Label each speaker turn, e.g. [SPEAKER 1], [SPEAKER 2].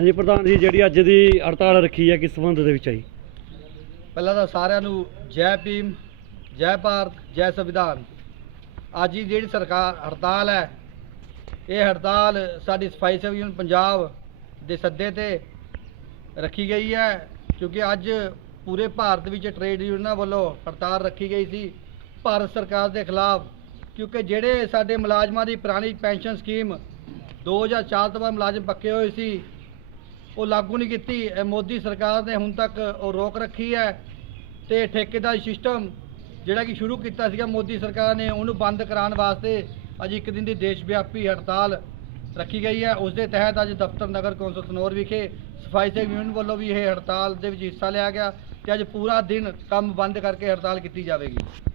[SPEAKER 1] ਹਾਂਜੀ, ਪ੍ਰਧਾਨ ਜੀ, ਜਿਹੜੀ ਅੱਜ ਦੀ ਹੜਤਾਲ ਰੱਖੀ ਹੈ, ਕਿਸ ਸੰਬੰਧ ਦੇ ਵਿੱਚ ਆਈ?
[SPEAKER 2] ਪਹਿਲਾਂ ਤਾਂ ਸਾਰਿਆਂ ਨੂੰ ਜੈ ਭੀਮ, ਜੈ ਭਾਰਤ, ਜੈ ਸੰਵਿਧਾਨ। ਅੱਜ ਦੀ ਜਿਹੜੀ ਸਰਕਾਰ ਹੜਤਾਲ ਹੈ, ਇਹ ਹੜਤਾਲ ਸਾਡੀ ਸਫ਼ਾਈ ਸੇਵਕ ਯੂਨੀਅਨ ਪੰਜਾਬ ਦੇ ਸੱਦੇ ਤੇ ਰੱਖੀ ਗਈ ਹੈ, ਕਿਉਂਕਿ ਅੱਜ ਪੂਰੇ ਭਾਰਤ ਵਿੱਚ ਟ੍ਰੇਡ ਯੂਨੀਅਨਾਂ ਵੱਲੋਂ ਹੜਤਾਲ ਰੱਖੀ ਗਈ ਸੀ, ਭਾਰਤ ਸਰਕਾਰ ਦੇ ਖਿਲਾਫ। ਕਿਉਂਕਿ ਜਿਹੜੇ ਸਾਡੇ ਮੁਲਾਜ਼ਮਾਂ ਦੀ ਪੁਰਾਣੀ ਪੈਨਸ਼ਨ ਸਕੀਮ 2004 ਤੋਂ ਬਾਅਦ ਮੁਲਾਜ਼ਮ ਪੱਕੇ ਹੋਏ ਸੀ ਉਹ ਲਾਗੂ ਨਹੀਂ ਕੀਤੀ। ਮੋਦੀ ਸਰਕਾਰ ਨੇ ਹੁਣ ਤੱਕ ਉਹ ਰੋਕ ਰੱਖੀ ਹੈ ਤੇ ਠੇਕੇਦਾਰੀ ਸਿਸਟਮ ਜਿਹੜਾ ਕਿ ਸ਼ੁਰੂ ਕੀਤਾ ਸੀਗਾ ਮੋਦੀ ਸਰਕਾਰ ਨੇ, ਉਹਨੂੰ ਬੰਦ ਕਰਾਉਣ ਵਾਸਤੇ ਅੱਜ ਇੱਕ ਦਿਨ ਦੀ ਦੇਸ਼ ਵਿਆਪੀ ਹੜਤਾਲ ਰੱਖੀ ਗਈ ਹੈ। ਉਸ ਦੇ ਤਹਿਤ ਅੱਜ ਦਫ਼ਤਰ ਨਗਰ ਕੌਂਸਲ ਸਨੌਰ ਵਿਖੇ ਸਫ਼ਾਈ ਸੇਵਕ ਯੂਨੀਅਨ ਵੱਲੋਂ ਵੀ ਇਹ ਹੜਤਾਲ ਦੇ ਵਿੱਚ ਹਿੱਸਾ ਲਿਆ ਗਿਆ ਤੇ ਅੱਜ ਪੂਰਾ ਦਿਨ ਕੰਮ ਬੰਦ ਕਰਕੇ ਹੜਤਾਲ ਕੀਤੀ ਜਾਵੇਗੀ।